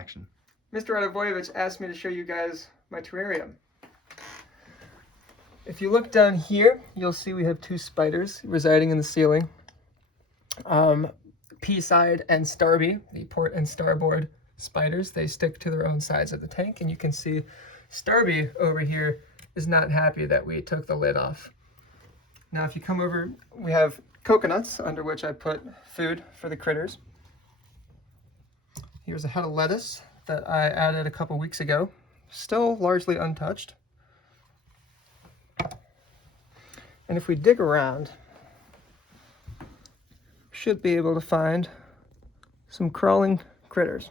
action. Mr. Radovojevich asked me to show you guys my terrarium. If you look down here, you'll see we have two spiders residing in the ceiling. P-side and starby, the port and starboard spiders, they stick to their own sides of the tank, and you can see starby over here is not happy that we took the lid off. Now if you come over, we have coconuts under which I put food for the critters. Here's a head of lettuce that I added a couple weeks ago, still largely untouched. And if we dig around, should be able to find some crawling critters.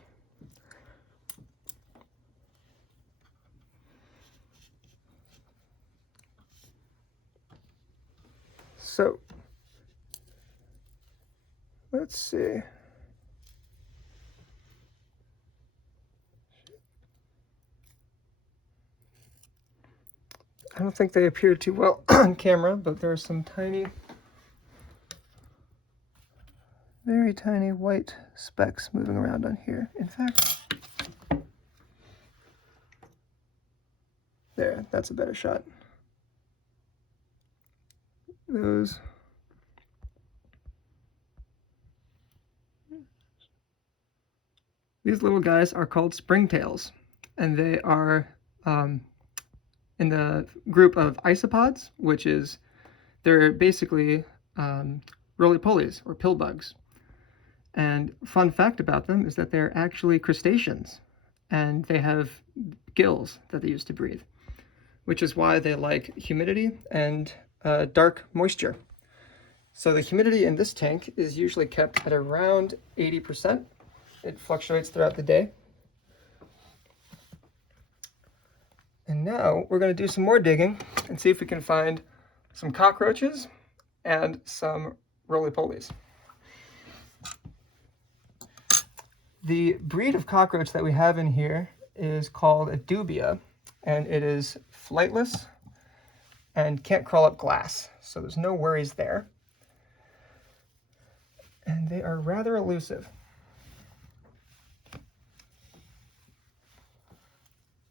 So, let's see. I don't think they appear too well on camera, but there are some tiny, very tiny white specks moving around on here. In fact, there, that's a better shot. These little guys are called springtails, and they are in the group of isopods, which is, they're basically roly-polies or pill bugs. And fun fact about them is that they're actually crustaceans, and they have gills that they use to breathe, which is why they like humidity and dark moisture. So the humidity in this tank is usually kept at around 80%. It fluctuates throughout the day. And now we're going to do some more digging and see if we can find some cockroaches and some roly-polies. The breed of cockroach that we have in here is called a dubia, and it is flightless and can't crawl up glass, so there's no worries there. And they are rather elusive.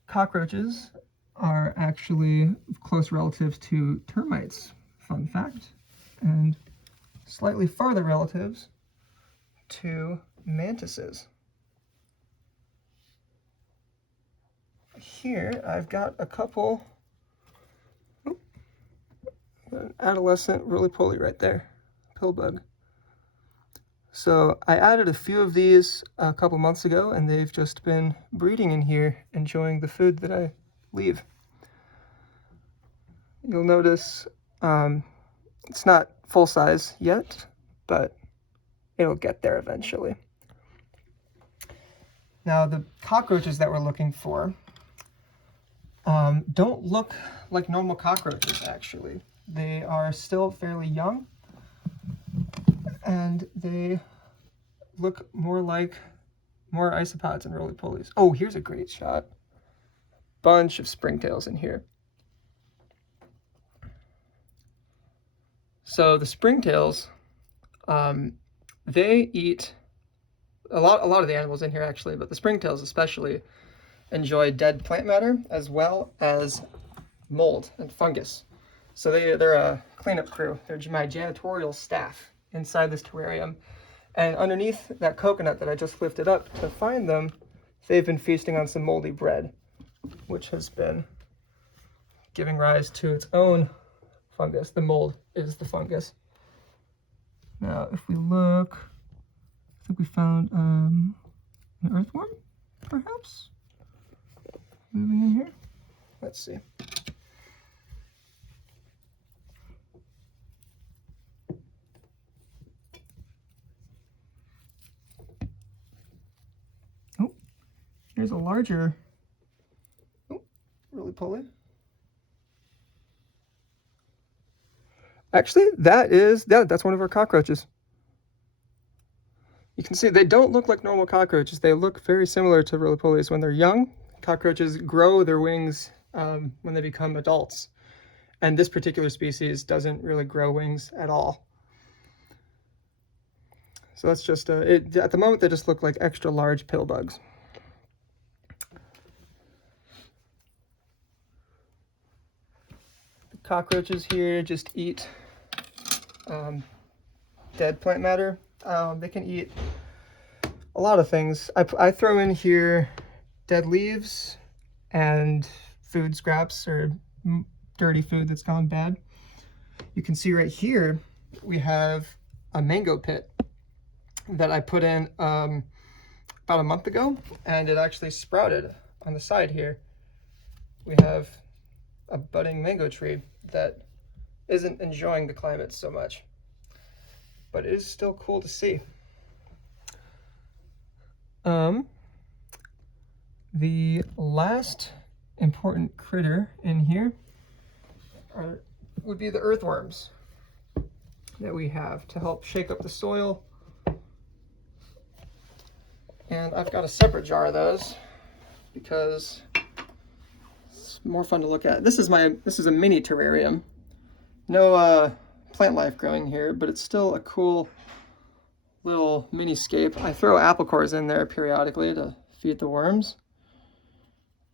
Cockroaches are actually close relatives to termites, fun fact, and slightly farther relatives to mantises. Here I've got a couple, an adolescent roly-poly right there, pill bug. So I added a few of these a couple months ago, and they've just been breeding in here, enjoying the food that I leave. You'll notice it's not full size yet, but it'll get there eventually. Now the cockroaches that we're looking for don't look like normal cockroaches, actually. They are still fairly young, and they look more like more isopods and roly-polies. Oh, here's a great shot. Bunch of springtails in here. So the springtails, they eat a lot of the animals in here actually, but the springtails especially enjoy dead plant matter as well as mold and fungus. So they're a cleanup crew. They're my janitorial staff inside this terrarium. And underneath that coconut that I just lifted up to find them, they've been feasting on some moldy bread, which has been giving rise to its own fungus. The mold is the fungus. Now, if we look, I think we found an earthworm, perhaps? Moving in here. Let's see. Oh, here's a larger, roly-poly. Actually, that's one of our cockroaches. You can see they don't look like normal cockroaches. They look very similar to roly-polies when they're young. Cockroaches grow their wings when they become adults. And this particular species doesn't really grow wings at all. So that's just, at the moment they just look like extra large pill bugs. cockroaches here just eat dead plant matter. They can eat a lot of things. I throw in here dead leaves and food scraps or dirty food that's gone bad. You can see right here we have a mango pit that I put in about a month ago, and it actually sprouted on the side here. We have a budding mango tree that isn't enjoying the climate so much, but it is still cool to see. The last important critter in here would be the earthworms that we have to help shake up the soil. And I've got a separate jar of those because it's more fun to look at. This is a mini terrarium. No plant life growing here, but it's still a cool little mini scape. I throw apple cores in there periodically to feed the worms.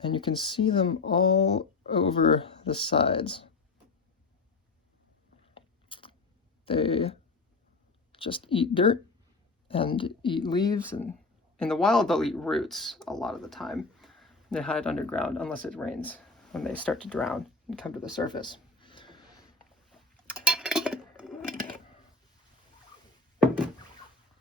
And you can see them all over the sides. They just eat dirt and eat leaves, and in the wild they'll eat roots a lot of the time. They hide underground unless it rains when they start to drown and come to the surface.